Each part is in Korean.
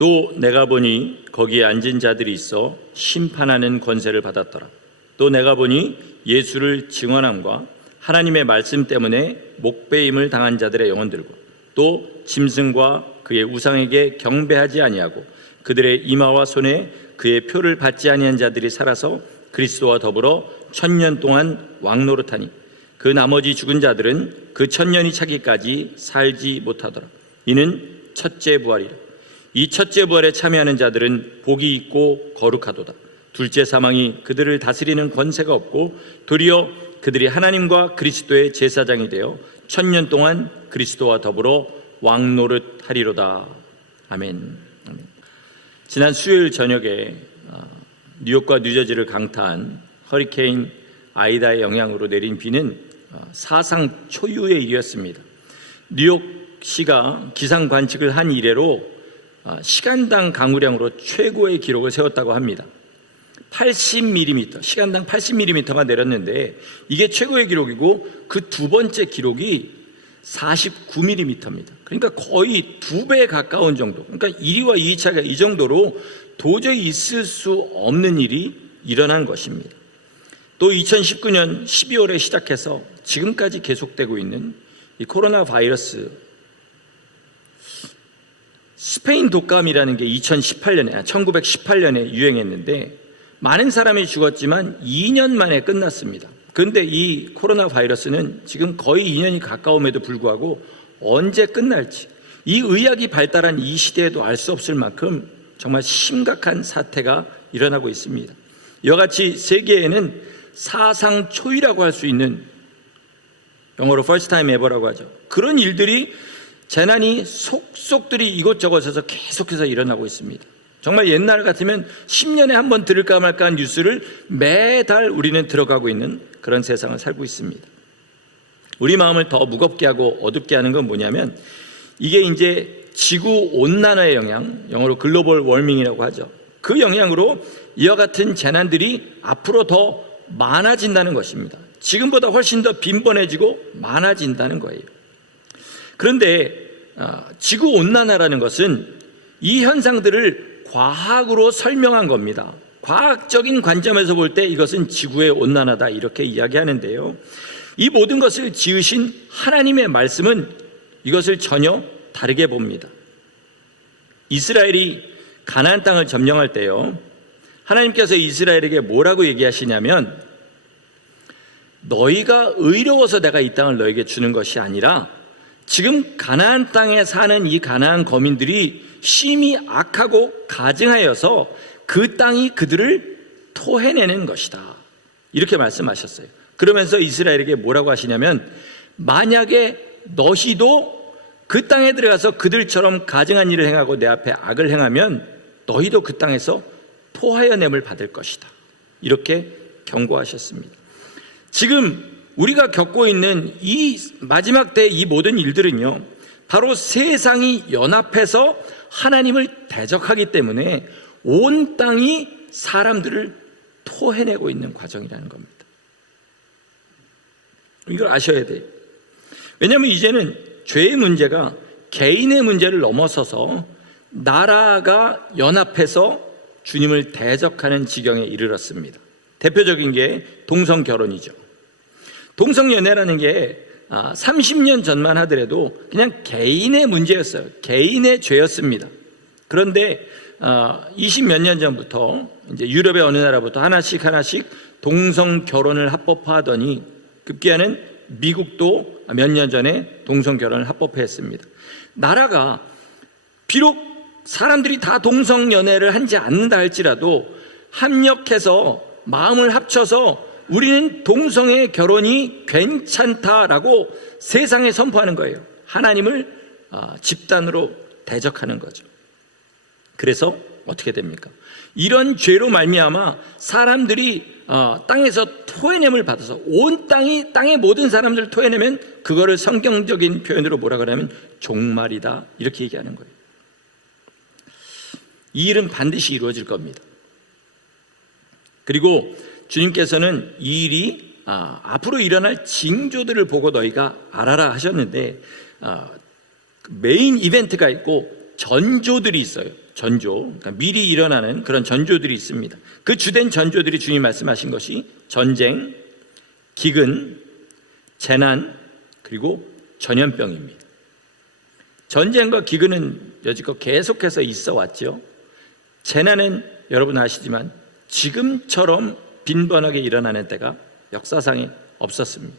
또 내가 보니 거기에 앉은 자들이 있어 심판하는 권세를 받았더라. 또 내가 보니 예수를 증언함과 하나님의 말씀 때문에 목배임을 당한 자들의 영혼들과 또 짐승과 그의 우상에게 경배하지 아니하고 그들의 이마와 손에 그의 표를 받지 아니한 자들이 살아서 그리스도와 더불어 1000년 동안 왕노릇하니 그 나머지 죽은 자들은 그 1000년이 차기까지 살지 못하더라. 이는 첫째 부활이라. 이 첫째 부활에 참여하는 자들은 복이 있고 거룩하도다. 둘째 사망이 그들을 다스리는 권세가 없고 도리어 그들이 하나님과 그리스도의 제사장이 되어 1000년 동안 그리스도와 더불어 왕노릇하리로다. 아멘. 아멘. 지난 수요일 저녁에 뉴욕과 뉴저지를 강타한 허리케인 아이다의 영향으로 내린 비는 사상 초유의 일이었습니다. 뉴욕시가 기상 관측을 한 이래로 시간당 강우량으로 최고의 기록을 세웠다고 합니다. 80mm, 시간당 80mm가 내렸는데 이게 최고의 기록이고 그 두 번째 기록이 49mm입니다. 그러니까 거의 2배 가까운 정도. 그러니까 1위와 2위 차이가 이 정도로 도저히 있을 수 없는 일이 일어난 것입니다. 또 2019년 12월에 시작해서 지금까지 계속되고 있는 이 코로나 바이러스, 스페인 독감이라는 게 1918년에 유행했는데 많은 사람이 죽었지만 2년 만에 끝났습니다. 그런데 이 코로나 바이러스는 지금 거의 2년이 가까움에도 불구하고 언제 끝날지, 이 의학이 발달한 이 시대에도 알 수 없을 만큼 정말 심각한 사태가 일어나고 있습니다. 이와 같이 세계에는 사상 초유라고 할 수 있는, 영어로 first time ever라고 하죠. 그런 일들이, 재난이 속속들이 이곳저곳에서 계속해서 일어나고 있습니다. 정말 옛날 같으면 10년에 한 번 들을까 말까 한 뉴스를 매달 우리는 들어가고 있는 그런 세상을 살고 있습니다. 우리 마음을 더 무겁게 하고 어둡게 하는 건 뭐냐면, 이게 이제 지구온난화의 영향, 영어로 글로벌 워밍이라고 하죠. 그 영향으로 이와 같은 재난들이 앞으로 더 많아진다는 것입니다. 지금보다 훨씬 더 빈번해지고 많아진다는 거예요. 그런데 지구온난화라는 것은 이 현상들을 과학으로 설명한 겁니다. 과학적인 관점에서 볼 때 이것은 지구의 온난화다, 이렇게 이야기하는데요, 이 모든 것을 지으신 하나님의 말씀은 이것을 전혀 다르게 봅니다. 이스라엘이 가나안 땅을 점령할 때요, 하나님께서 이스라엘에게 뭐라고 얘기하시냐면, 너희가 의로워서 내가 이 땅을 너에게 주는 것이 아니라 지금 가나안 땅에 사는 이 가나안 거민들이 심히 악하고 가증하여서 그 땅이 그들을 토해내는 것이다, 이렇게 말씀하셨어요. 그러면서 이스라엘에게 뭐라고 하시냐면, 만약에 너희도 그 땅에 들어가서 그들처럼 가증한 일을 행하고 내 앞에 악을 행하면 너희도 그 땅에서 토하여 nem을 받을 것이다, 이렇게 경고하셨습니다. 지금 우리가 겪고 있는 이 마지막 때 이 모든 일들은요, 바로 세상이 연합해서 하나님을 대적하기 때문에 온 땅이 사람들을 토해내고 있는 과정이라는 겁니다. 이걸 아셔야 돼요. 왜냐하면 이제는 죄의 문제가 개인의 문제를 넘어서서 나라가 연합해서 주님을 대적하는 지경에 이르렀습니다. 대표적인 게 동성결혼이죠. 동성연애라는 게 30년 전만 하더라도 그냥 개인의 문제였어요. 개인의 죄였습니다. 그런데 20몇 년 전부터 이제 유럽의 어느 나라부터 하나씩 동성 결혼을 합법화하더니 급기야는 미국도 몇 년 전에 동성 결혼을 합법화했습니다. 나라가 비록 사람들이 다 동성 연애를 하지 않는다 할지라도 합력해서 마음을 합쳐서 우리는 동성의 결혼이 괜찮다라고 세상에 선포하는 거예요. 하나님을 집단으로 대적하는 거죠. 그래서 어떻게 됩니까? 이런 죄로 말미암아 사람들이 땅에서 토해냄을 받아서 온 땅의 모든 사람들을 토해내면 그거를 성경적인 표현으로 뭐라 그러냐면 종말이다, 이렇게 얘기하는 거예요. 이 일은 반드시 이루어질 겁니다. 그리고 주님께서는 이 일이 앞으로 일어날 징조들을 보고 너희가 알아라 하셨는데 메인 이벤트가 있고 전조들이 있어요. 전조, 그러니까 미리 일어나는 그런 전조들이 있습니다. 그 주된 전조들이 주님 말씀하신 것이 전쟁, 기근, 재난, 그리고 전염병입니다. 전쟁과 기근은 여지껏 계속해서 있어 왔죠. 재난은 여러분 아시지만 지금처럼 빈번하게 일어나는 때가 역사상에 없었습니다.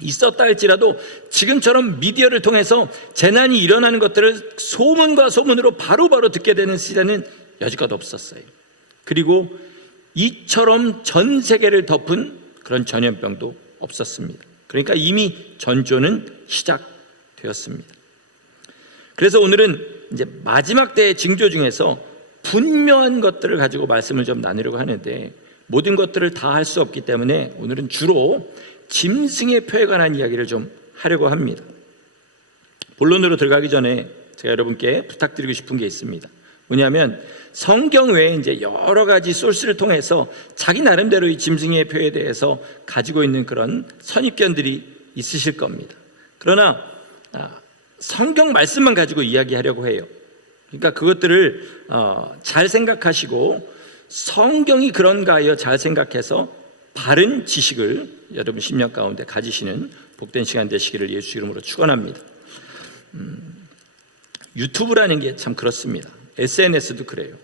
있었다 할지라도 지금처럼 미디어를 통해서 재난이 일어나는 것들을 소문과 소문으로 바로바로 듣게 되는 시대는 여지껏 없었어요. 그리고 이처럼 전 세계를 덮은 그런 전염병도 없었습니다. 그러니까 이미 전조는 시작되었습니다. 그래서 오늘은 이제 마지막 때의 징조 중에서 분명한 것들을 가지고 말씀을 좀 나누려고 하는데, 모든 것들을 다 할 수 없기 때문에 오늘은 주로 짐승의 표에 관한 이야기를 좀 하려고 합니다. 본론으로 들어가기 전에 제가 여러분께 부탁드리고 싶은 게 있습니다. 뭐냐면 성경 외에 이제 여러 가지 소스를 통해서 자기 나름대로 이 짐승의 표에 대해서 가지고 있는 그런 선입견들이 있으실 겁니다. 그러나 성경 말씀만 가지고 이야기하려고 해요. 그러니까 그것들을 잘 생각하시고 성경이 그런가 하여 잘 생각해서 바른 지식을 여러분 심령 가운데 가지시는 복된 시간 되시기를 예수 이름으로 축원합니다. 유튜브라는 게 참 그렇습니다. SNS도 그래요.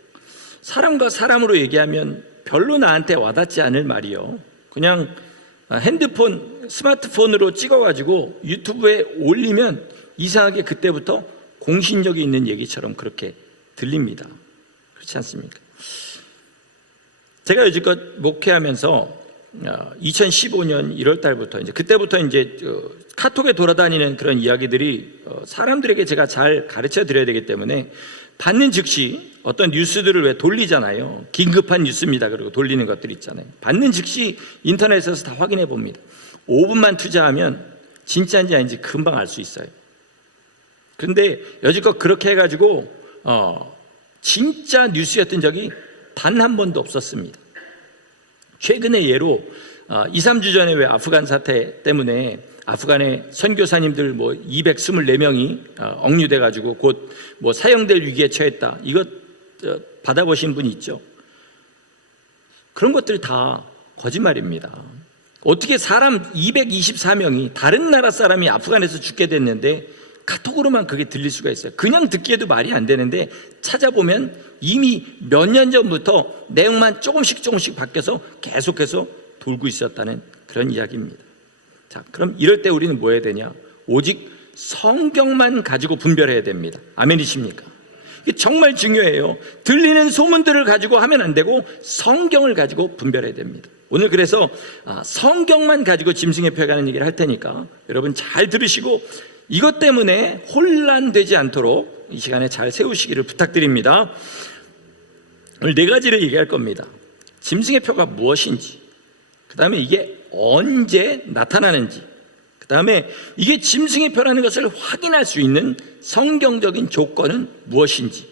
사람과 사람으로 얘기하면 별로 나한테 와닿지 않을 말이요, 그냥 핸드폰, 스마트폰으로 찍어가지고 유튜브에 올리면 이상하게 그때부터 공신력이 있는 얘기처럼 그렇게 들립니다. 그렇지 않습니까? 제가 여지껏 목회하면서 2015년 1월 달부터 그때부터 카톡에 돌아다니는 그런 이야기들이 사람들에게 제가 잘 가르쳐 드려야 되기 때문에 받는 즉시 어떤 뉴스들을 왜 돌리잖아요. 긴급한 뉴스입니다. 그리고 돌리는 것들 있잖아요. 받는 즉시 인터넷에서 다 확인해 봅니다. 5분만 투자하면 진짜인지 아닌지 금방 알 수 있어요. 그런데 여지껏 그렇게 해가지고 진짜 뉴스였던 적이 단 한 번도 없었습니다. 최근의 예로 2, 3주 전에 왜 아프간 사태 때문에 아프간의 선교사님들 224명이 억류돼 가지고 곧 사형될 위기에 처했다, 이것 받아보신 분이 있죠? 그런 것들이 다 거짓말입니다. 어떻게 사람 224명이 다른 나라 사람이 아프간에서 죽게 됐는데 카톡으로만 그게 들릴 수가 있어요? 그냥 듣기에도 말이 안 되는데 찾아보면 이미 몇 년 전부터 내용만 조금씩 바뀌어서 계속해서 돌고 있었다는 그런 이야기입니다. 자, 그럼 이럴 때 우리는 뭐 해야 되냐? 오직 성경만 가지고 분별해야 됩니다. 아멘이십니까? 이게 정말 중요해요. 들리는 소문들을 가지고 하면 안 되고 성경을 가지고 분별해야 됩니다. 오늘 그래서 성경만 가지고 짐승의 표에 관한 얘기를 할 테니까 여러분 잘 들으시고 이것 때문에 혼란되지 않도록 이 시간에 잘 세우시기를 부탁드립니다. 오늘 4가지를 얘기할 겁니다. 짐승의 표가 무엇인지, 그 다음에 이게 언제 나타나는지, 그 다음에 이게 짐승의 표라는 것을 확인할 수 있는 성경적인 조건은 무엇인지,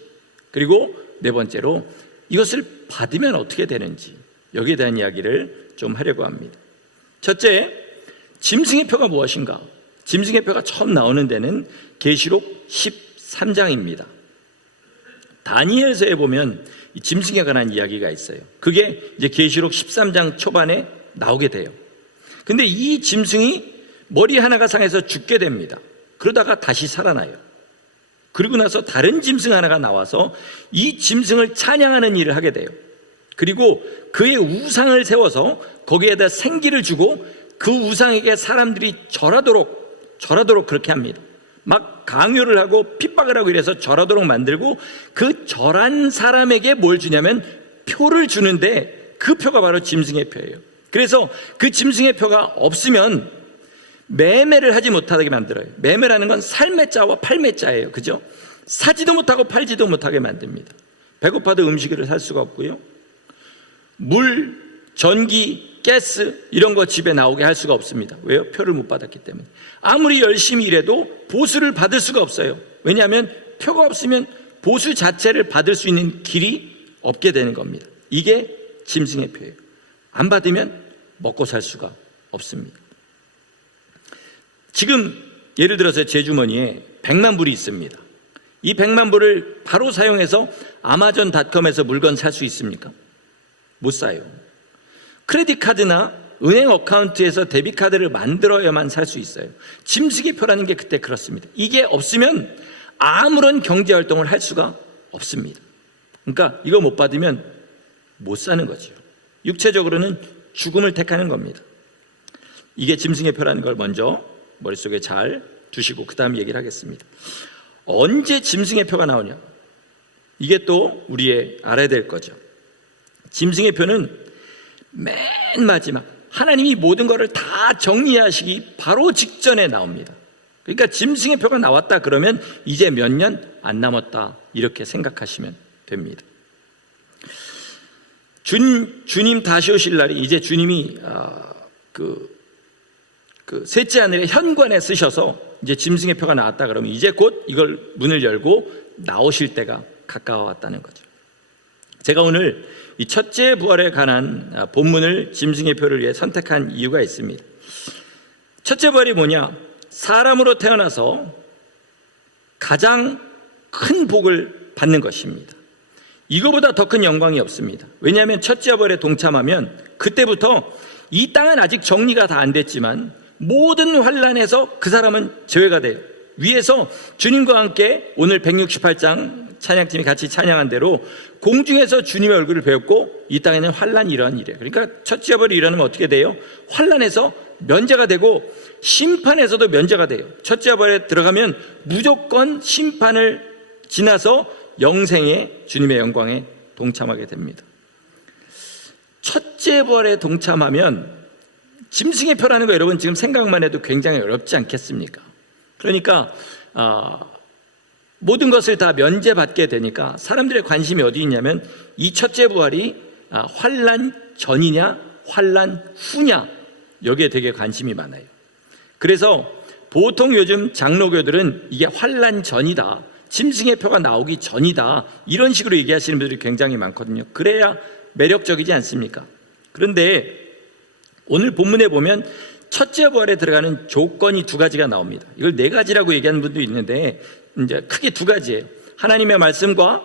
그리고 4번째로 이것을 받으면 어떻게 되는지, 여기에 대한 이야기를 좀 하려고 합니다. 첫째, 짐승의 표가 무엇인가? 짐승의 표가 처음 나오는 데는 계시록 13장입니다. 다니엘서에 보면 이 짐승에 관한 이야기가 있어요. 그게 이제 계시록 13장 초반에 나오게 돼요. 근데 이 짐승이 머리 하나가 상해서 죽게 됩니다. 그러다가 다시 살아나요. 그리고 나서 다른 짐승 하나가 나와서 이 짐승을 찬양하는 일을 하게 돼요. 그리고 그의 우상을 세워서 거기에다 생기를 주고 그 우상에게 사람들이 절하도록 그렇게 합니다. 막 강요를 하고 핍박을 하고 이래서 절하도록 만들고 그 절한 사람에게 뭘 주냐면 표를 주는데 그 표가 바로 짐승의 표예요. 그래서 그 짐승의 표가 없으면 매매를 하지 못하게 만들어요. 매매라는 건 살매자와 팔매자예요. 그죠? 사지도 못하고 팔지도 못하게 만듭니다. 배고파도 음식을 살 수가 없고요. 물, 전기, 가스 이런 거 집에 나오게 할 수가 없습니다. 왜요? 표를 못 받았기 때문에. 아무리 열심히 일해도 보수를 받을 수가 없어요. 왜냐하면 표가 없으면 보수 자체를 받을 수 있는 길이 없게 되는 겁니다. 이게 짐승의 표예요. 안 받으면 먹고 살 수가 없습니다. 지금 예를 들어서 제 주머니에 100만 불이 있습니다. 이 100만 불을 바로 사용해서 아마존닷컴에서 물건 살 수 있습니까? 못 사요. 크레딧 카드나 은행 어카운트에서 데비카드를 만들어야만 살 수 있어요. 짐승의표라는 게 그때 그렇습니다. 이게 없으면 아무런 경제활동을 할 수가 없습니다. 그러니까 이거 못 받으면 못 사는 거죠. 육체적으로는 죽음을 택하는 겁니다. 이게 짐승의 표라는 걸 먼저 머릿속에 잘 두시고 그 다음 얘기를 하겠습니다. 언제 짐승의 표가 나오냐? 이게 또 우리의 알아야 될 거죠. 짐승의 표는 맨 마지막 하나님이 모든 것을 다 정리하시기 바로 직전에 나옵니다. 그러니까 짐승의 표가 나왔다 그러면 이제 몇 년 안 남았다 이렇게 생각하시면 됩니다. 주님 다시 오실 날이 이제 주님이 셋째 하늘의 현관에 쓰셔서 이제 짐승의 표가 나왔다 그러면 이제 곧 이걸 문을 열고 나오실 때가 가까워왔다는 거죠. 제가 오늘 이 첫째 부활에 관한 본문을 짐승의 표를 위해 선택한 이유가 있습니다. 첫째 부활이 뭐냐? 사람으로 태어나서 가장 큰 복을 받는 것입니다. 이거보다 더 큰 영광이 없습니다. 왜냐하면 첫째 부활에 동참하면 그때부터 이 땅은 아직 정리가 다 안 됐지만 모든 환난에서 그 사람은 제외가 돼요. 위에서 주님과 함께 오늘 168장 찬양팀이 같이 찬양한 대로 공중에서 주님의 얼굴을 배웠고 이 땅에는 환난이 일어난 일이에요. 그러니까 첫째 부활이 일어나면 어떻게 돼요? 환난에서 면제가 되고 심판에서도 면제가 돼요. 첫째 부활에 들어가면 무조건 심판을 지나서 영생의 주님의 영광에 동참하게 됩니다. 첫째 부활에 동참하면 짐승의 표라는 거 여러분 지금 생각만 해도 굉장히 어렵지 않겠습니까? 그러니까 모든 것을 다 면제받게 되니까 사람들의 관심이 어디 있냐면 이 첫째 부활이 환난 전이냐 환난 후냐 여기에 되게 관심이 많아요. 그래서 보통 요즘 장로교들은 이게 환난 전이다, 짐승의 표가 나오기 전이다 이런 식으로 얘기하시는 분들이 굉장히 많거든요. 그래야 매력적이지 않습니까? 그런데 오늘 본문에 보면 첫째 부활에 들어가는 조건이 두 가지가 나옵니다. 이걸 네 가지라고 얘기하는 분도 있는데 이제 크게 두 가지예요. 하나님의 말씀과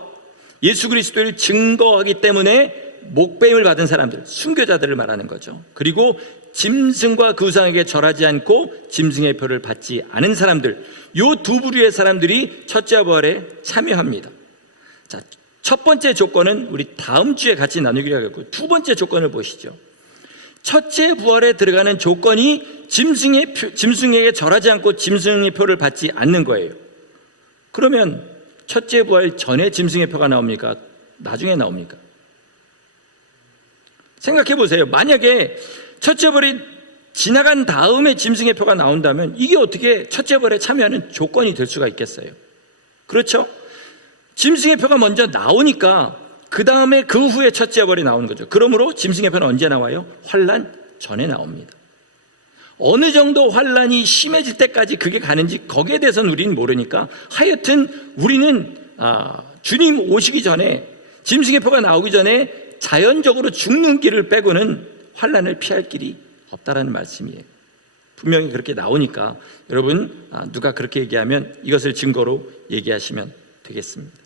예수 그리스도를 증거하기 때문에 목배임을 받은 사람들, 순교자들을 말하는 거죠. 그리고 짐승과 그 우상에게 절하지 않고 짐승의 표를 받지 않은 사람들, 이 두 부류의 사람들이 첫째 부활에 참여합니다. 자, 첫 번째 조건은 우리 다음 주에 같이 나누기로 하겠고 두 번째 조건을 보시죠. 첫째 부활에 들어가는 조건이 짐승에게 절하지 않고 짐승의 표를 받지 않는 거예요. 그러면 첫째 부활 전에 짐승의 표가 나옵니까? 나중에 나옵니까? 생각해 보세요. 만약에 첫째 부활이 지나간 다음에 짐승의 표가 나온다면 이게 어떻게 첫째 부활에 참여하는 조건이 될 수가 있겠어요? 그렇죠? 짐승의 표가 먼저 나오니까 그 다음에 그 후에 첫째 부활이 나오는 거죠. 그러므로 짐승의 표는 언제 나와요? 환난 전에 나옵니다. 어느 정도 환난이 심해질 때까지 그게 가는지 거기에 대해서는 우리는 모르니까 하여튼 우리는 주님 오시기 전에 짐승의 표가 나오기 전에 자연적으로 죽는 길을 빼고는 환난을 피할 길이 없다라는 말씀이에요. 분명히 그렇게 나오니까 여러분 누가 그렇게 얘기하면 이것을 증거로 얘기하시면 되겠습니다.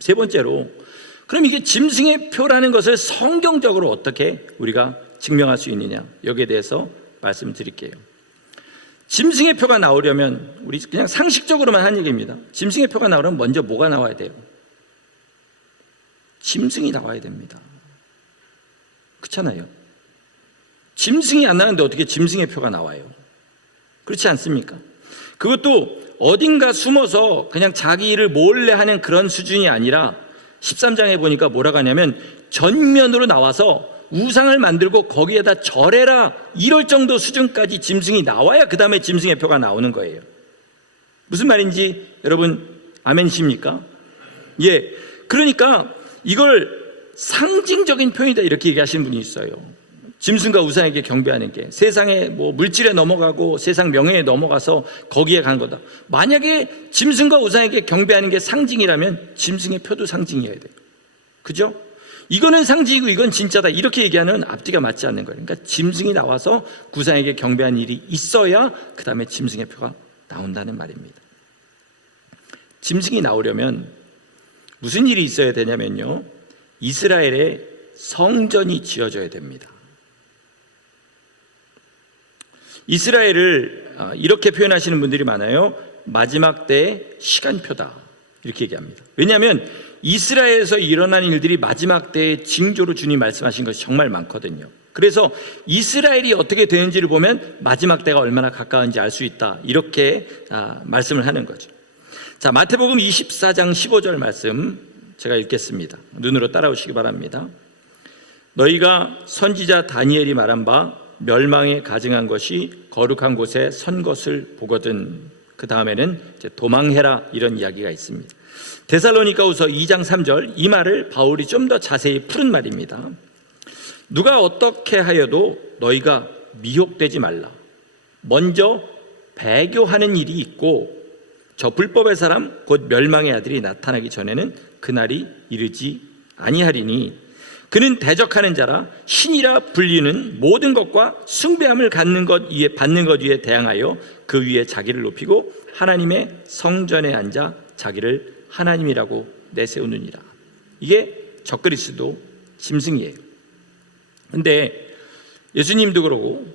세 번째로 그럼 이게 짐승의 표라는 것을 성경적으로 어떻게 우리가 증명할 수 있느냐 여기에 대해서 말씀드릴게요. 짐승의 표가 나오려면 우리 그냥 상식적으로만 한 얘기입니다. 짐승의 표가 나오려면 먼저 뭐가 나와야 돼요? 짐승이 나와야 됩니다. 그렇잖아요. 짐승이 안 나오는데 어떻게 짐승의 표가 나와요? 그렇지 않습니까? 그것도 어딘가 숨어서 그냥 자기 일을 몰래 하는 그런 수준이 아니라 13장에 보니까 뭐라고 하냐면 전면으로 나와서 우상을 만들고 거기에다 절해라 이럴 정도 수준까지 짐승이 나와야 그 다음에 짐승의 표가 나오는 거예요. 무슨 말인지 여러분 아멘이십니까? 예, 그러니까 이걸 상징적인 표현이다 이렇게 얘기하시는 분이 있어요. 짐승과 우상에게 경배하는 게 세상의 물질에 넘어가고 세상 명예에 넘어가서 거기에 간 거다. 만약에 짐승과 우상에게 경배하는 게 상징이라면 짐승의 표도 상징이어야 돼요. 그죠? 이거는 상징이고 이건 진짜다 이렇게 얘기하는 앞뒤가 맞지 않는 거예요. 그러니까 짐승이 나와서 우상에게 경배하는 일이 있어야 그 다음에 짐승의 표가 나온다는 말입니다. 짐승이 나오려면 무슨 일이 있어야 되냐면요, 이스라엘에 성전이 지어져야 됩니다. 이스라엘을 이렇게 표현하시는 분들이 많아요. 마지막 때의 시간표다, 이렇게 얘기합니다. 왜냐하면 이스라엘에서 일어난 일들이 마지막 때의 징조로 주님 말씀하신 것이 정말 많거든요. 그래서 이스라엘이 어떻게 되는지를 보면 마지막 때가 얼마나 가까운지 알 수 있다, 이렇게 말씀을 하는 거죠. 자, 마태복음 24장 15절 말씀 제가 읽겠습니다. 눈으로 따라오시기 바랍니다. 너희가 선지자 다니엘이 말한 바 멸망에 가증한 것이 거룩한 곳에 선 것을 보거든. 그 다음에는 이제 도망해라, 이런 이야기가 있습니다. 데살로니가후서 2장 3절, 이 말을 바울이 좀 더 자세히 푸른 말입니다. 누가 어떻게 하여도 너희가 미혹되지 말라. 먼저 배교하는 일이 있고 저 불법의 사람 곧 멸망의 아들이 나타나기 전에는 그날이 이르지 아니하리니 그는 대적하는 자라 신이라 불리는 모든 것과 숭배함을 받는 것 위에 대항하여 그 위에 자기를 높이고 하나님의 성전에 앉아 자기를 하나님이라고 내세우느니라. 이게 적그리스도 짐승이에요. 근데 예수님도 그러고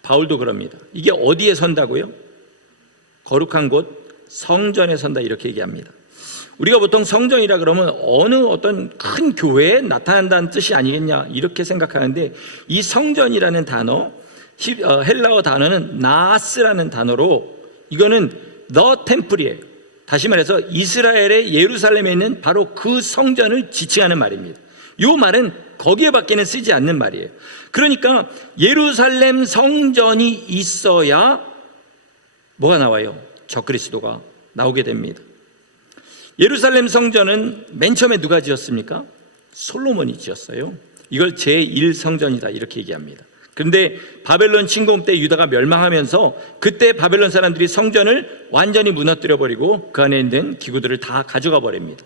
바울도 그럽니다. 이게 어디에 선다고요? 거룩한 곳 성전에 선다, 이렇게 얘기합니다. 우리가 보통 성전이라 그러면 어느 어떤 큰 교회에 나타난다는 뜻이 아니겠냐, 이렇게 생각하는데 이 성전이라는 단어, 헬라어 단어는 나아스라는 단어로 이거는 the temple이에요. 다시 말해서 이스라엘의 예루살렘에 있는 바로 그 성전을 지칭하는 말입니다. 이 말은 거기에 밖에는 쓰지 않는 말이에요. 그러니까 예루살렘 성전이 있어야 뭐가 나와요? 적그리스도가 나오게 됩니다. 예루살렘 성전은 맨 처음에 누가 지었습니까? 솔로몬이 지었어요. 이걸 제1성전이다, 이렇게 얘기합니다. 그런데 바벨론 침공 때 유다가 멸망하면서 그때 바벨론 사람들이 성전을 완전히 무너뜨려 버리고 그 안에 있는 기구들을 다 가져가 버립니다.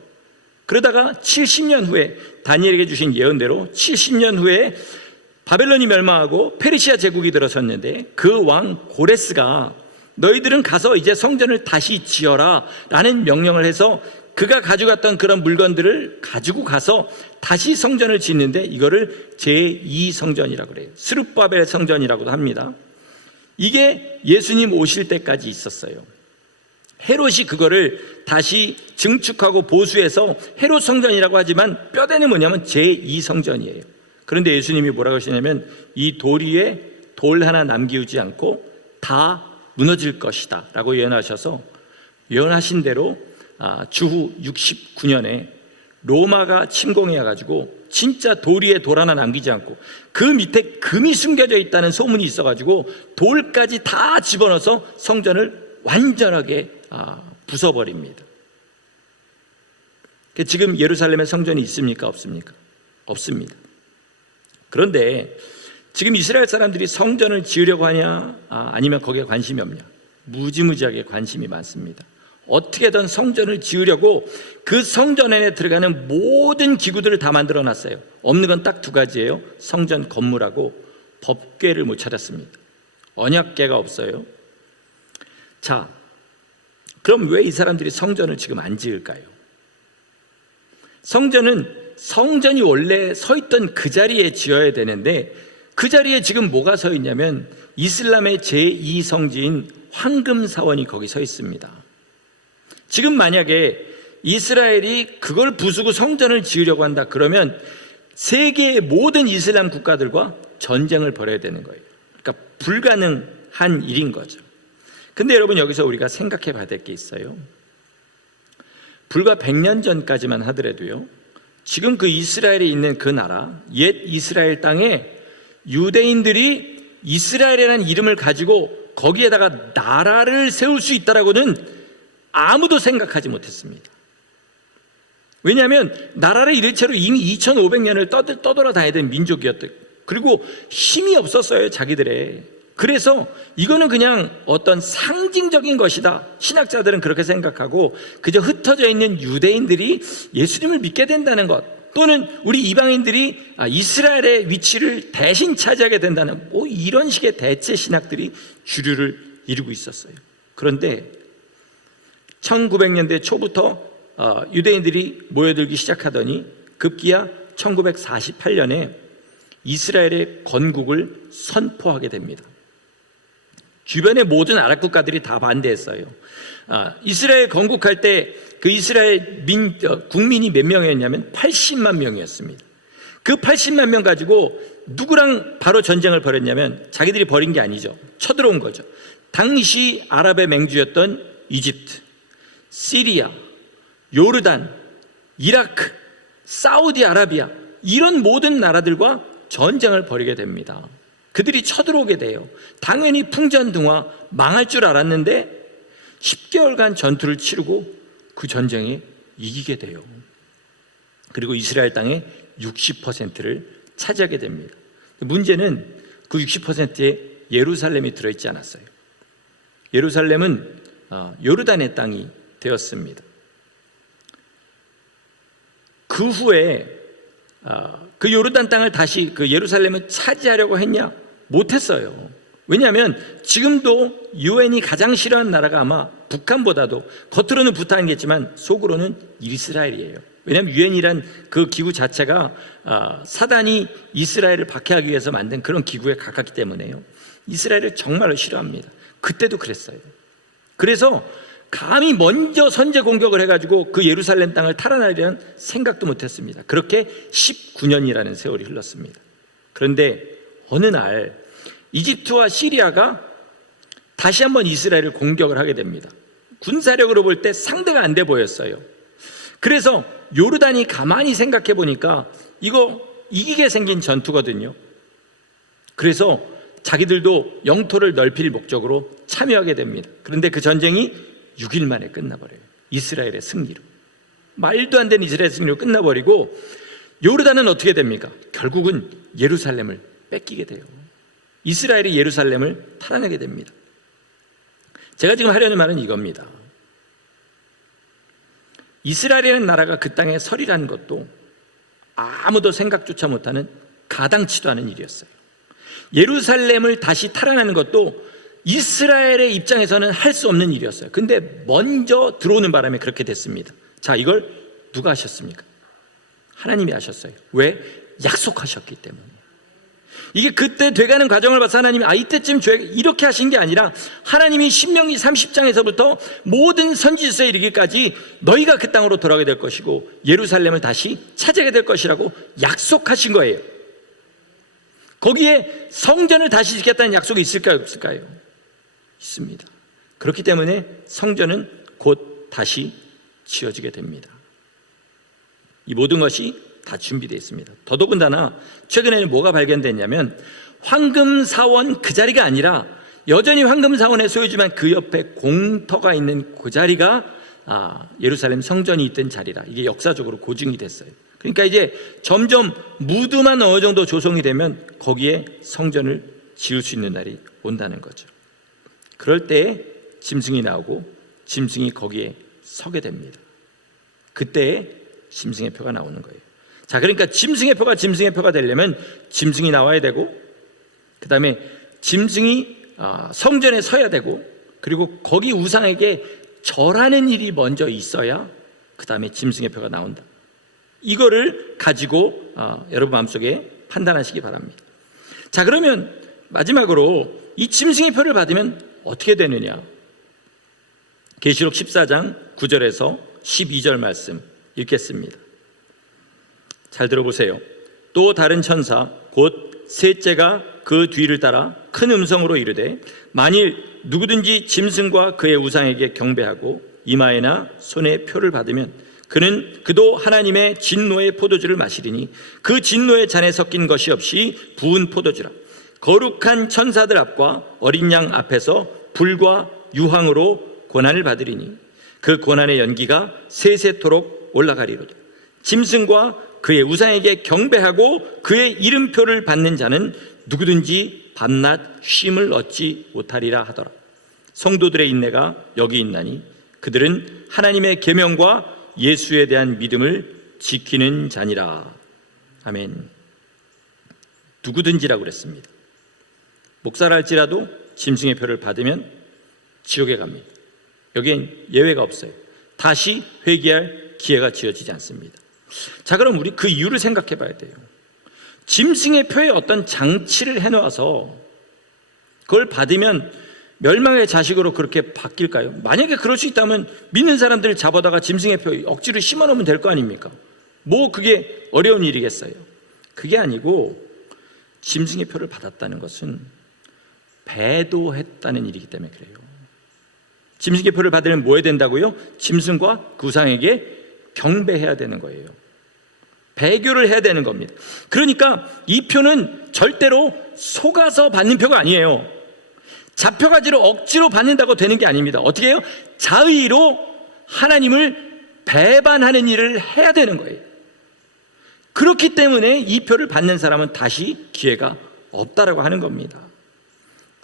그러다가 70년 후에 다니엘에게 주신 예언대로 70년 후에 바벨론이 멸망하고 페르시아 제국이 들어섰는데 그 왕 고레스가 너희들은 가서 이제 성전을 다시 지어라 라는 명령을 해서 그가 가져갔던 그런 물건들을 가지고 가서 다시 성전을 짓는데 이거를 제2성전이라고 그래요. 스룹바벨 성전이라고도 합니다. 이게 예수님 오실 때까지 있었어요. 헤롯이 그거를 다시 증축하고 보수해서 헤롯 성전이라고 하지만 뼈대는 뭐냐면 제2성전이에요. 그런데 예수님이 뭐라고 하시냐면 이 돌 위에 돌 하나 남기지 않고 다 무너질 것이다 라고 예언하셔서 예언하신 대로 주후 69년에 로마가 침공해 가지고 진짜 돌 위에 돌 하나 남기지 않고 그 밑에 금이 숨겨져 있다는 소문이 있어가지고 돌까지 다 집어넣어서 성전을 완전하게 부숴버립니다. 지금 예루살렘에 성전이 있습니까? 없습니까? 없습니다. 그런데 지금 이스라엘 사람들이 성전을 지으려고 하냐, 아니면 거기에 관심이 없냐? 무지무지하게 관심이 많습니다. 어떻게든 성전을 지으려고 그 성전 안에 들어가는 모든 기구들을 다 만들어 놨어요. 없는 건 딱 두 가지예요. 성전 건물하고 법궤를 못 찾았습니다. 언약궤가 없어요. 자, 그럼 왜 이 사람들이 성전을 지금 안 지을까요? 성전이 원래 서 있던 그 자리에 지어야 되는데 그 자리에 지금 뭐가 서 있냐면 이슬람의 제2성지인 황금사원이 거기 서 있습니다. 지금 만약에 이스라엘이 그걸 부수고 성전을 지으려고 한다 그러면 세계의 모든 이슬람 국가들과 전쟁을 벌여야 되는 거예요. 그러니까 불가능한 일인 거죠. 근데 여러분, 여기서 우리가 생각해 봐야 될 게 있어요. 불과 100년 전까지만 하더라도요, 지금 그 이스라엘에 있는 그 나라, 옛 이스라엘 땅에 유대인들이 이스라엘이라는 이름을 가지고 거기에다가 나라를 세울 수 있다라고는 아무도 생각하지 못했습니다. 왜냐하면 나라를 이를 채로 이미 2500년을 떠돌아다니던 민족이었대. 그리고 힘이 없었어요, 자기들의. 그래서 이거는 그냥 어떤 상징적인 것이다, 신학자들은 그렇게 생각하고 그저 흩어져 있는 유대인들이 예수님을 믿게 된다는 것, 또는 우리 이방인들이 이스라엘의 위치를 대신 차지하게 된다는 이런 식의 대체 신학들이 주류를 이루고 있었어요. 그런데 1900년대 초부터 유대인들이 모여들기 시작하더니 급기야 1948년에 이스라엘의 건국을 선포하게 됩니다. 주변의 모든 아랍 국가들이 다 반대했어요. 이스라엘 건국할 때 그 이스라엘 국민이 몇 명이었냐면 80만 명이었습니다. 그 80만 명 가지고 누구랑 바로 전쟁을 벌였냐면 자기들이 벌인 게 아니죠. 쳐들어온 거죠. 당시 아랍의 맹주였던 이집트, 시리아, 요르단, 이라크, 사우디아라비아, 이런 모든 나라들과 전쟁을 벌이게 됩니다. 그들이 쳐들어오게 돼요. 당연히 풍전등화 망할 줄 알았는데 10개월간 전투를 치르고 그 전쟁에 이기게 돼요. 그리고 이스라엘 땅의 60%를 차지하게 됩니다. 문제는 그 60%에 예루살렘이 들어있지 않았어요. 예루살렘은 요르단의 땅이 되었습니다. 그 후에 그 요르단 땅을 다시 그 예루살렘을 차지하려고 했냐? 못했어요. 왜냐하면 지금도 유엔이 가장 싫어하는 나라가 아마 북한보다도, 겉으로는 부탄이겠지만 속으로는 이스라엘이에요. 왜냐하면 유엔이란 그 기구 자체가 사단이 이스라엘을 박해하기 위해서 만든 그런 기구에 가깝기 때문에요. 이스라엘을 정말로 싫어합니다. 그때도 그랬어요. 그래서 감히 먼저 선제 공격을 해가지고 그 예루살렘 땅을 탈환하려는 생각도 못했습니다. 그렇게 19년이라는 세월이 흘렀습니다. 그런데 어느 날 이집트와 시리아가 다시 한번 이스라엘을 공격을 하게 됩니다. 군사력으로 볼 때 상대가 안 돼 보였어요. 그래서 요르단이 가만히 생각해 보니까 이거 이기게 생긴 전투거든요. 그래서 자기들도 영토를 넓힐 목적으로 참여하게 됩니다. 그런데 그 전쟁이 6일 만에 끝나버려요. 이스라엘의 승리로. 말도 안 되는 이스라엘 승리로 끝나버리고, 요르단은 어떻게 됩니까? 결국은 예루살렘을 뺏기게 돼요. 이스라엘이 예루살렘을 탈환하게 됩니다. 제가 지금 하려는 말은 이겁니다. 이스라엘이라는 나라가 그 땅에 서리라는 것도 아무도 생각조차 못하는, 가당치도 않은 일이었어요. 예루살렘을 다시 탈환하는 것도 이스라엘의 입장에서는 할 수 없는 일이었어요. 근데 먼저 들어오는 바람에 그렇게 됐습니다. 자, 이걸 누가 하셨습니까? 하나님이 하셨어요. 왜? 약속하셨기 때문에. 이게 그때 돼가는 과정을 봐서 하나님이 이때쯤 이렇게 하신 게 아니라, 하나님이 신명기 30장에서부터 모든 선지서에 이르기까지 너희가 그 땅으로 돌아가게 될 것이고 예루살렘을 다시 차지하게 될 것이라고 약속하신 거예요. 거기에 성전을 다시 짓겠다는 약속이 있을까요, 없을까요? 있습니다. 그렇기 때문에 성전은 곧 다시 지어지게 됩니다. 이 모든 것이 다 준비되어 있습니다. 더더군다나 최근에는 뭐가 발견됐냐면, 황금사원 그 자리가 아니라 여전히 황금사원의 소유지만 그 옆에 공터가 있는 그 자리가 예루살렘 성전이 있던 자리라, 이게 역사적으로 고증이 됐어요. 그러니까 이제 점점 무드만 어느 정도 조성이 되면 거기에 성전을 지을 수 있는 날이 온다는 거죠. 그럴 때에 짐승이 나오고 짐승이 거기에 서게 됩니다. 그때에 짐승의 표가 나오는 거예요. 자, 그러니까 짐승의 표가 되려면 짐승이 나와야 되고, 그 다음에 짐승이 성전에 서야 되고, 그리고 거기 우상에게 절하는 일이 먼저 있어야 그 다음에 짐승의 표가 나온다. 이거를 가지고 여러분 마음속에 판단하시기 바랍니다. 자, 그러면 마지막으로 이 짐승의 표를 받으면 어떻게 되느냐? 계시록 14장 9절에서 12절 말씀 읽겠습니다. 잘 들어보세요. 또 다른 천사 곧 셋째가 그 뒤를 따라 큰 음성으로 이르되, 만일 누구든지 짐승과 그의 우상에게 경배하고 이마에나 손에 표를 받으면 그도 하나님의 진노의 포도주를 마시리니 그 진노의 잔에 섞인 것이 없이 부은 포도주라. 거룩한 천사들 앞과 어린 양 앞에서 불과 유황으로 고난을 받으리니 그 고난의 연기가 세세토록 올라가리로다. 짐승과 그의 우상에게 경배하고 그의 이름표를 받는 자는 누구든지 밤낮 쉼을 얻지 못하리라 하더라. 성도들의 인내가 여기 있나니 그들은 하나님의 계명과 예수에 대한 믿음을 지키는 자니라. 아멘. 누구든지라고 그랬습니다. 목사랄지라도 짐승의 표를 받으면 지옥에 갑니다. 여기엔 예외가 없어요. 다시 회개할 기회가 주어지지 않습니다. 자, 그럼 우리 그 이유를 생각해 봐야 돼요. 짐승의 표에 어떤 장치를 해놓아서 그걸 받으면 멸망의 자식으로 그렇게 바뀔까요? 만약에 그럴 수 있다면 믿는 사람들을 잡아다가 짐승의 표 억지로 심어놓으면 될 거 아닙니까? 뭐 그게 어려운 일이겠어요? 그게 아니고 짐승의 표를 받았다는 것은 배도했다는 일이기 때문에 그래요. 짐승의 표를 받으면 뭐 해야 된다고요? 짐승과 그 우상에게 경배해야 되는 거예요. 배교를 해야 되는 겁니다. 그러니까 이 표는 절대로 속아서 받는 표가 아니에요. 잡혀가지고 억지로 받는다고 되는 게 아닙니다. 어떻게 해요? 자의로 하나님을 배반하는 일을 해야 되는 거예요. 그렇기 때문에 이 표를 받는 사람은 다시 기회가 없다라고 하는 겁니다.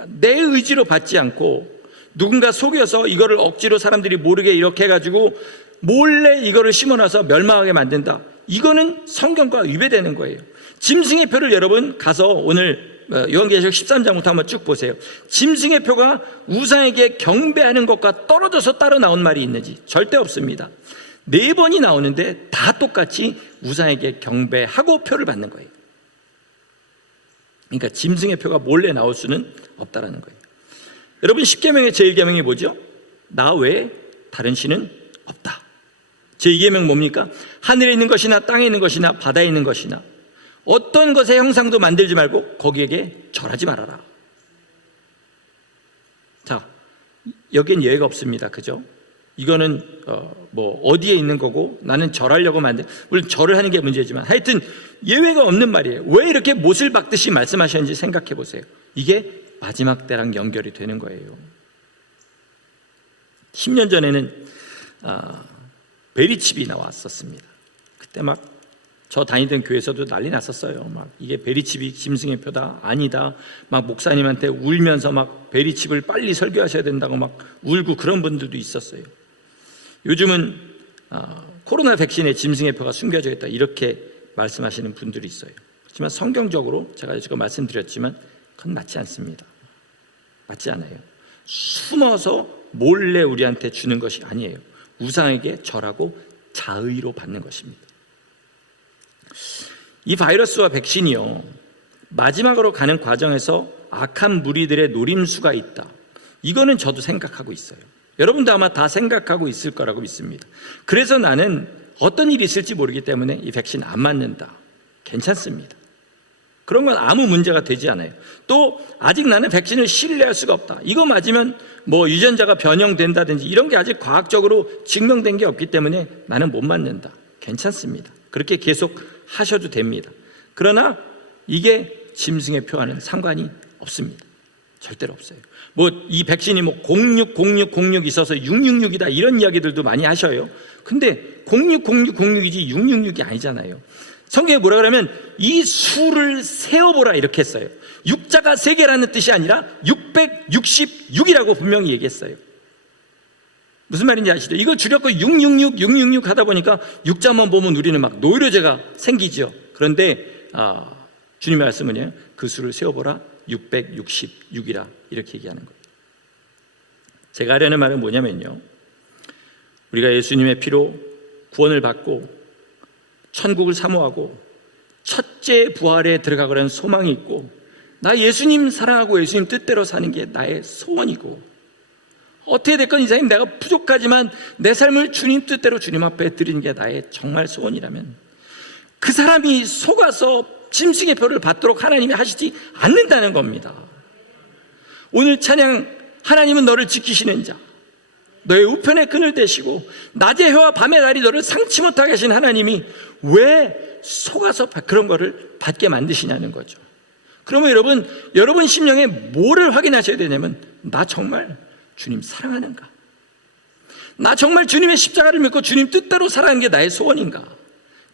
내 의지로 받지 않고 누군가 속여서 이거를 억지로 사람들이 모르게 이렇게 해가지고 몰래 이거를 심어놔서 멸망하게 만든다. 이거는 성경과 위배되는 거예요. 짐승의 표를 여러분 가서 오늘 요한계시록 13장부터 한번 쭉 보세요. 짐승의 표가 우상에게 경배하는 것과 떨어져서 따로 나온 말이 있는지 절대 없습니다. 4번이 나오는데 다 똑같이 우상에게 경배하고 표를 받는 거예요. 그러니까 짐승의 표가 몰래 나올 수는 없다라는 거예요. 여러분, 10계명의 제1계명이 뭐죠? 나 외에 다른 신은 없다. 제2계명 뭡니까? 하늘에 있는 것이나 땅에 있는 것이나 바다에 있는 것이나 어떤 것의 형상도 만들지 말고 거기에게 절하지 말아라. 자, 여기엔 예외가 없습니다. 그죠? 이거는 뭐 어디에 있는 거고 나는 절하려고 만든, 물론 절을 하는 게 문제지만 하여튼 예외가 없는 말이에요. 왜 이렇게 못을 박듯이 말씀하셨는지 생각해 보세요. 이게 마지막 때랑 연결이 되는 거예요. 10년 전에는 베리칩이 나왔었습니다. 그때 막 저 다니던 교회에서도 난리 났었어요. 막 이게 베리칩이 짐승의 표다, 아니다. 막 목사님한테 울면서 막 베리칩을 빨리 설교하셔야 된다고 막 울고 그런 분들도 있었어요. 요즘은 코로나 백신에 짐승의 표가 숨겨져 있다 이렇게 말씀하시는 분들이 있어요. 하지만 성경적으로 제가 지금 말씀드렸지만 그건 맞지 않습니다. 맞지 않아요. 숨어서 몰래 우리한테 주는 것이 아니에요. 우상에게 절하고 자의로 받는 것입니다. 이 바이러스와 백신이요, 마지막으로 가는 과정에서 악한 무리들의 노림수가 있다. 이거는 저도 생각하고 있어요. 여러분도 아마 다 생각하고 있을 거라고 믿습니다. 그래서 나는 어떤 일이 있을지 모르기 때문에 이 백신 안 맞는다. 괜찮습니다. 그런 건 아무 문제가 되지 않아요. 또 아직 나는 백신을 신뢰할 수가 없다. 이거 맞으면 뭐 유전자가 변형된다든지 이런 게 아직 과학적으로 증명된 게 없기 때문에 나는 못 맞는다. 괜찮습니다. 그렇게 계속 하셔도 됩니다. 그러나 이게 짐승의 표와는 상관이 없습니다. 절대로 없어요. 뭐 이 백신이 뭐 060606 있어서 666이다 이런 이야기들도 많이 하셔요. 근데 060606이지 666이 아니잖아요. 성경에 뭐라 그러면 이 수를 세어보라 이렇게 했어요. 6자가 3개라는 뜻이 아니라 666이라고 분명히 얘기했어요. 무슨 말인지 아시죠? 이거 줄여서 666, 666 하다 보니까 6자만 보면 우리는 막 노이로제가 생기죠. 그런데 주님의 말씀은요, 그 수를 세어보라 666이라 이렇게 얘기하는 거예요. 제가 하려는 말은 뭐냐면요, 우리가 예수님의 피로 구원을 받고 천국을 사모하고 첫째 부활에 들어가려는 소망이 있고 나 예수님 사랑하고 예수님 뜻대로 사는 게 나의 소원이고 어떻게 됐건 이사님 내가 부족하지만 내 삶을 주님 뜻대로 주님 앞에 드리는 게 나의 정말 소원이라면 그 사람이 속아서 짐승의 표를 받도록 하나님이 하시지 않는다는 겁니다. 오늘 찬양, 하나님은 너를 지키시는 자, 너의 우편에 끈을 떼시고 낮의 해와 밤의 달이 너를 상치 못하게 하신 하나님이 왜 속아서 그런 거를 받게 만드시냐는 거죠. 그러면 여러분 심령에 뭐를 확인하셔야 되냐면 나 정말 주님 사랑하는가? 나 정말 주님의 십자가를 믿고 주님 뜻대로 살아가는 게 나의 소원인가?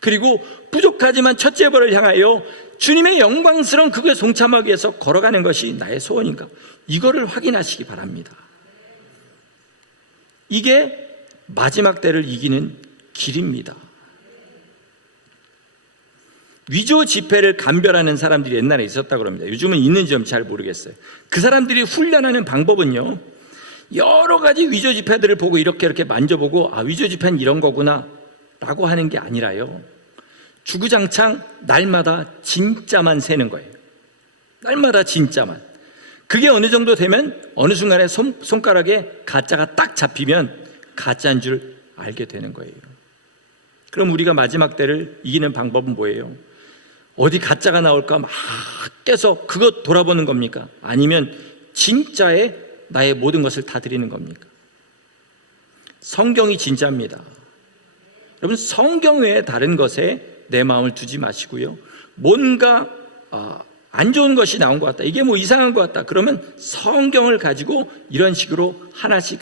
그리고 부족하지만 첫째 벌을 향하여 주님의 영광스러운 그거에 동참하기 위해서 걸어가는 것이 나의 소원인가? 이거를 확인하시기 바랍니다. 이게 마지막 때를 이기는 길입니다. 위조 지폐를 감별하는 사람들이 옛날에 있었다고 합니다. 요즘은 있는지 좀 잘 모르겠어요. 그 사람들이 훈련하는 방법은요, 여러 가지 위조 지폐들을 보고 이렇게 만져보고 위조 지폐는 이런 거구나 라고 하는 게 아니라요, 주구장창 날마다 진짜만 세는 거예요. 날마다 진짜만. 그게 어느 정도 되면 어느 순간에 손가락에 가짜가 딱 잡히면 가짜인 줄 알게 되는 거예요. 그럼 우리가 마지막 때를 이기는 방법은 뭐예요? 어디 가짜가 나올까 막 계속 그것 돌아보는 겁니까? 아니면 진짜에 나의 모든 것을 다 드리는 겁니까? 성경이 진짜입니다. 여러분, 성경 외에 다른 것에 내 마음을 두지 마시고요, 뭔가 안 좋은 것이 나온 것 같다, 이게 뭐 이상한 것 같다, 그러면 성경을 가지고 이런 식으로 하나씩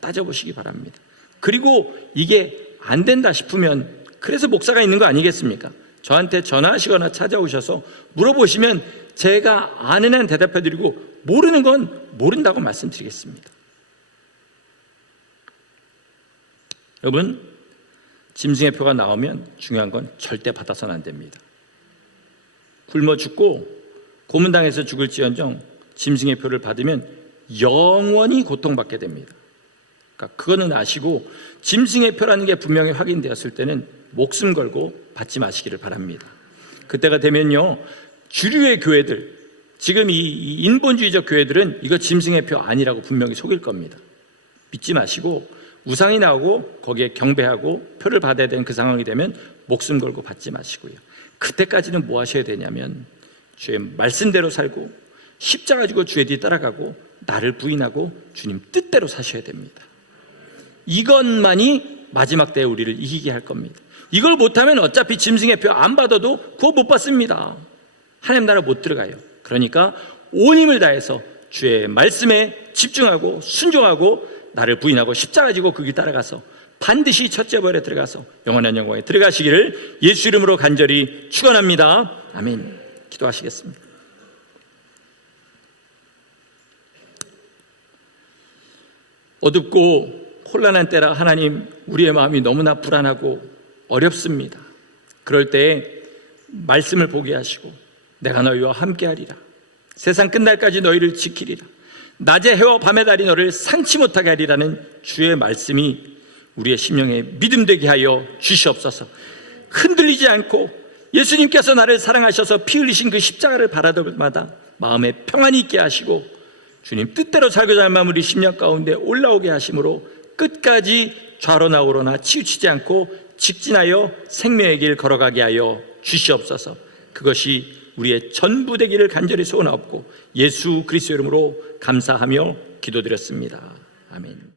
따져보시기 바랍니다. 그리고 이게 안 된다 싶으면, 그래서 목사가 있는 거 아니겠습니까? 저한테 전화하시거나 찾아오셔서 물어보시면 제가 아는 한 대답해드리고 모르는 건 모른다고 말씀드리겠습니다. 여러분, 짐승의 표가 나오면 중요한 건 절대 받아서는 안 됩니다. 굶어 죽고 고문당해서 죽을지언정 짐승의 표를 받으면 영원히 고통받게 됩니다. 그러니까 그거는 아시고, 짐승의 표라는 게 분명히 확인되었을 때는 목숨 걸고 받지 마시기를 바랍니다. 그때가 되면요, 주류의 교회들, 지금 이 인본주의적 교회들은 이거 짐승의 표 아니라고 분명히 속일 겁니다. 믿지 마시고 우상이 나오고 거기에 경배하고 표를 받아야 되는 그 상황이 되면 목숨 걸고 받지 마시고요, 그때까지는 뭐 하셔야 되냐면 주의 말씀대로 살고 십자가 지고 주의 뒤에 따라가고 나를 부인하고 주님 뜻대로 사셔야 됩니다. 이것만이 마지막 때에 우리를 이기게 할 겁니다. 이걸 못하면 어차피 짐승의 표 안 받아도 그거 못 받습니다. 하나님 나라 못 들어가요. 그러니까 온 힘을 다해서 주의 말씀에 집중하고 순종하고 나를 부인하고 십자가 지고 그 길 따라가서 반드시 첫째 벌에 들어가서 영원한 영광에 들어가시기를 예수 이름으로 간절히 축원합니다. 아멘. 기도하시겠습니다. 어둡고 혼란한 때라 하나님, 우리의 마음이 너무나 불안하고 어렵습니다. 그럴 때 말씀을 보게 하시고 내가 너희와 함께하리라, 세상 끝날까지 너희를 지키리라, 낮의 해와 밤의 달이 너를 상치 못하게 하리라는 주의 말씀이 우리의 심령에 믿음 되게 하여 주시옵소서. 흔들리지 않고 예수님께서 나를 사랑하셔서 피 흘리신 그 십자가를 바라볼 때마다 마음에 평안이 있게 하시고 주님 뜻대로 살고자 하는 마음 우리 심령 가운데 올라오게 하심으로 끝까지 좌로나 우로나 치우치지 않고 직진하여 생명의 길 걸어가게 하여 주시옵소서. 그것이 우리의 전부 되기를 간절히 소원하옵고 예수 그리스도 이름으로 감사하며 기도드렸습니다. 아멘.